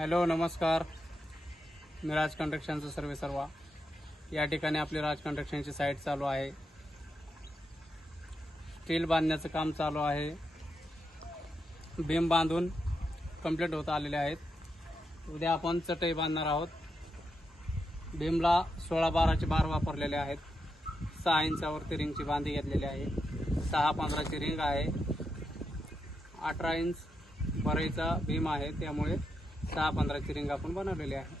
Hello नमस्कार, मी राज कंस्ट्रक्शनचं सर्वेसर्वा। या ठिकाणी आपली राज कंस्ट्रक्शनची साईट चालू आहे। स्टील बांधण्याचं काम चालू आहे। बीम बांधून कंप्लीट होत आलेले आहेत। उद्या आपण चटई बांधणार आहोत। बीमला 16-12चे बार वापरलेले आहेत। 6 इंचावरती रिंगची बांधी घेतलेली आहे। 6-15ची रिंग आहे। 18 इंच भराईचा बीम आहे, त्यामुळे 6-15ची रिंग आपण बनवलेली आहे।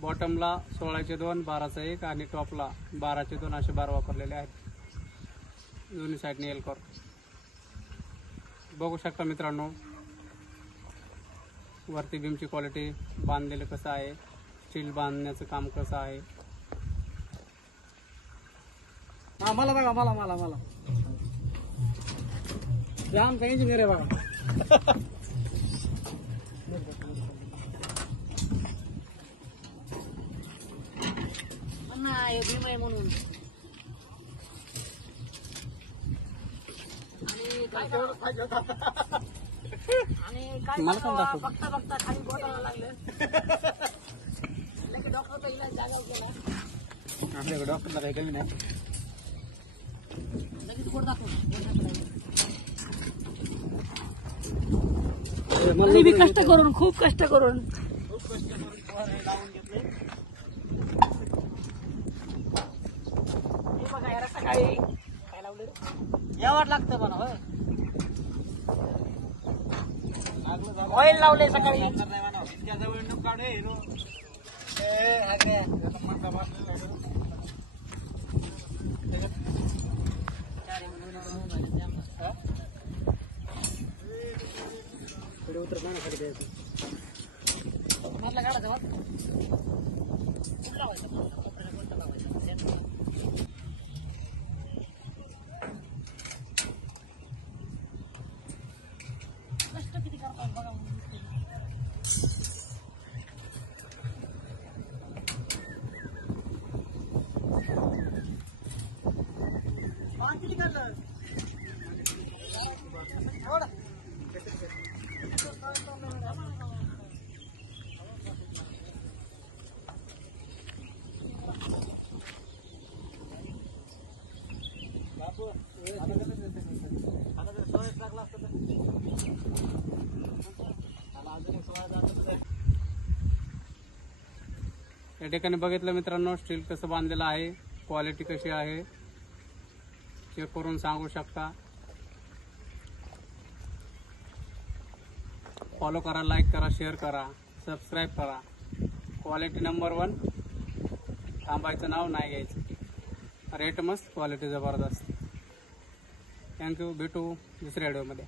बॉटमला 16चे 2, 12चा 1 आणि टॉपला 12चे 2 असे बार वापरलेले आहेत। दोन्ही साईडने एल कर बघू शकता मित्रांनो, वरती बीमची क्वालिटी, बांधलेलं कसं आहे, स्टील बांधण्याचं काम कसं आहे। मला बघा, मला जाम काही इंजिनियर आहे बघा। म्हणून आणि काय बघता बघता खाली बोटायला लागलं। डॉक्टरचा इलाज जागा केला। आपल्याकडे डॉक्टरला काही कमी नाही। लगेच बोट दाखव। कष्ट करून खूप कष्ट करून लावून घेतले। हे बघा, याला सकाळी काय लावले, यावं लागतं मला। होय, ऑइल लावले सकाळी। इतक्या जवळ नको काढू हिरो। उतर पाण्याखाली द्यायचं, मधला काढायचा कष्ट किती करतात बघा। किती काढलं या ठिकाणी बघितलं मित्रांनो, स्टील कसं बांधलेलं आहे, क्वालिटी कशी आहे चेक करून सांगू शकता। फॉलो करा, लाईक करा, शेअर करा, सबस्क्राईब करा। क्वालिटी नंबर 1, थांबायचं नाव नाही घ्यायचं। रेट मस्त, क्वालिटी जबरदस्त। थँक्यू, भेटू दुसऱ्या व्हिडिओमध्ये।